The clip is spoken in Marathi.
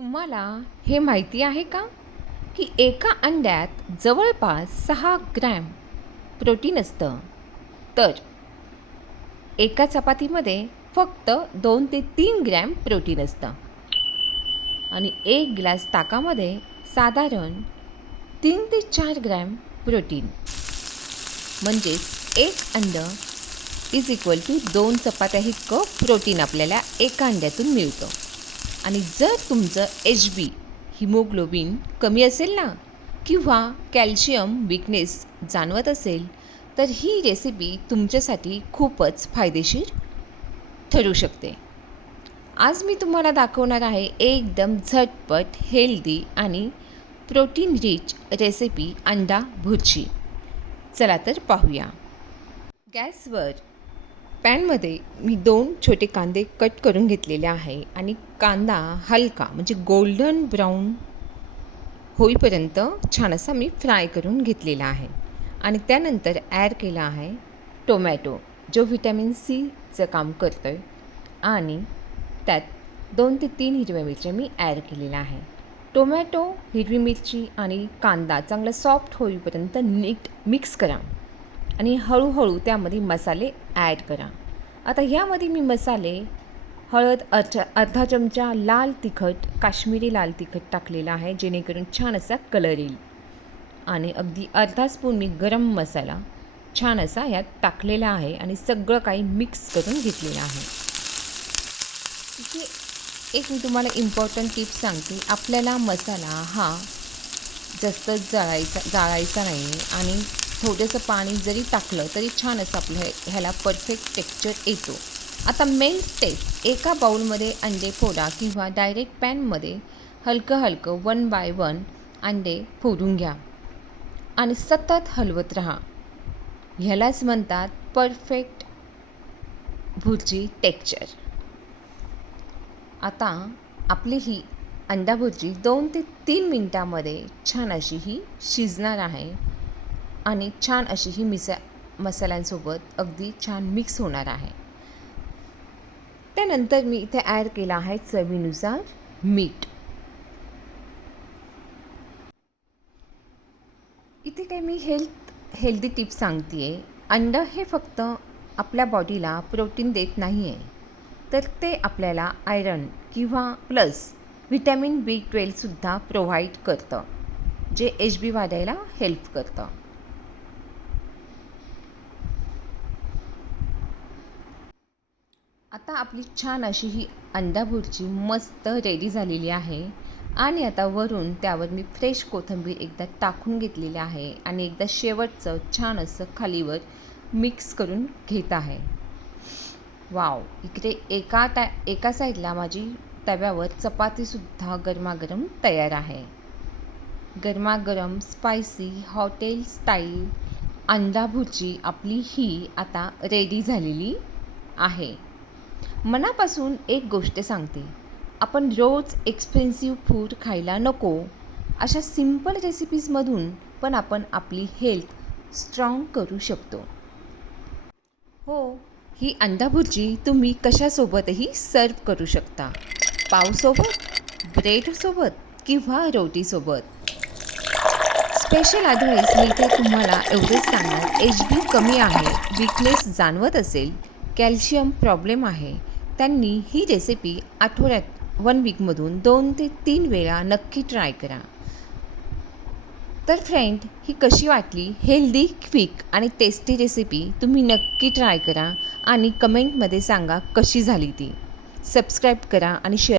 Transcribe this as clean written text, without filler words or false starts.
तुम्हाला हे माहिती आहे का की एका अंड्यात जवळपास 6 ग्रॅम प्रोटीन असतं, तर एका चपातीमध्ये फक्त 2 ते 3 ग्रॅम प्रोटीन असतं आणि 1 ग्लास ताकामध्ये साधारण 3 ते 4 ग्रॅम प्रोटीन. म्हणजेच एक अंड इज इक्वल टू 2 चपात्या इतकं प्रोटीन आपल्याला एका अंड्यातून मिळतं. आणि जर तुमचं HB हिमोग्लोबिन कमी असेल ना, किंवा कॅल्शियम विकनेस जाणवत असेल, तर ही रेसिपी तुमच्यासाठी खूपच फायदेशीर ठरू शकते. आज मी तुम्हाला दाखवणार आहे एकदम झटपट, हेल्दी आणि प्रोटीन रिच रेसिपी अंडा भुर्जी. चला तर पाहूया. गॅसवर पॅनमध्ये मी 2 छोटे कांदे कट करून घेतलेले आहे आणि कांदा हलका म्हणजे गोल्डन ब्राऊन होईपर्यंत छान असा मी फ्राय करून घेतलेला आहे. आणि त्यानंतर ॲड केला आहे टोमॅटो, जो व्हिटॅमिन सीचं काम करतो आहे. आणि त्यात 2 ते 3 हिरव्या मिरच्या मी ॲड केलेल्या आहे. टोमॅटो, हिरवी मिरची आणि कांदा चांगला सॉफ्ट होईपर्यंत नीट मिक्स करा आणि हळूहळू त्यामध्ये मसाले ॲड करा. आता ह्यामध्ये मी मसाले हळद, अर्धा चमचा लाल तिखट, काश्मीरी लाल तिखट टाकलेला आहे, जेणेकरून छान असा कलर येईल. आणि अगदी अर्धा स्पून मी गरम मसाला छान असा यात टाकलेला आहे आणि सगळं काही मिक्स करून घेतलेलं आहे. इथे एक मी तुम्हाला इम्पॉर्टंट टिप सांगते. आपल्याला मसाला हा जास्त जाळायचा नाही आहे आणि थोडंसं पाणी जरी टाकलं तरी छान असं आपलं ह्याला परफेक्ट टेक्स्चर येतो. आता मेन स्टेप, एका बाउलमध्ये अंडे फोडा किंवा डायरेक्ट पॅनमध्ये हलकं 1 बाय 1 अंडे फोडून घ्या आणि सतत हलवत राहा. ह्यालाच म्हणतात परफेक्ट भुर्जी टेक्स्चर. आता आपली ही अंडा भुर्जी 2 ते 3 मिनटामध्ये छान अशी ही शिजणार आहे आणि छान अशी ही मसाल्यांसोबत अगदी छान मिक्स होणार आहे. त्यानंतर मी इथे ॲड केला आहे चवीनुसार मीठ. इथे काय मी हेल्दी टिप्स सांगते आहे. अंडं हे फक्त आपल्या बॉडीला प्रोटीन देत नाही आहे, तर ते आपल्याला आयरन किंवा प्लस व्हिटॅमिन B12सुद्धा प्रोव्हाइड करतं, जे HB वाढायला हेल्प करतं. आता आपली छान अशी ही अंडा भुर्जी मस्त रेडी झालेली आहे. आणि आता वरून त्यावर मी फ्रेश कोथिंबीर एकदा टाकून घेतलेली आहे आणि एकदा शेवटचं छान असं खालीवर मिक्स करून घेत आहे. वाव! इकडे एका साईडला माझी तव्यावर चपातीसुद्धा गरमागरम तयार आहे. गरमागरम स्पायसी हॉटेल स्टाईल अंडा भुर्जी आपली ही आता रेडी झालेली आहे. मनापासून एक गोष्ट सांगते, आपण रोज एक्सपेन्सिव्ह फूड खायला नको. अशा सिंपल रेसिपीजमधून पण आपण आपली हेल्थ स्ट्रॉंग करू शकतो. हो, ही अंडा भुर्जी तुम्ही कशासोबतही सर्व करू शकता. पावसोबत, ब्रेडसोबत किंवा रोटीसोबत. स्पेशल ॲडवाईस मी इथे तुम्हाला एवढंच सांगणार, HB कमी आहे, वीकनेस जाणवत असेल, कॅल्शियम प्रॉब्लेम आहे, त्यांनी ही रेसिपी आठवड्यात 1 वीकमधून 2 ते 3 वेळा नक्की ट्राय करा. तर फ्रेंड, ही कशी वाटली हेल्दी, क्विक आणि टेस्टी रेसिपी तुम्ही नक्की ट्राय करा आणि कमेंटमध्ये सांगा कशी झाली ती. सबस्क्राईब करा आणि शेअर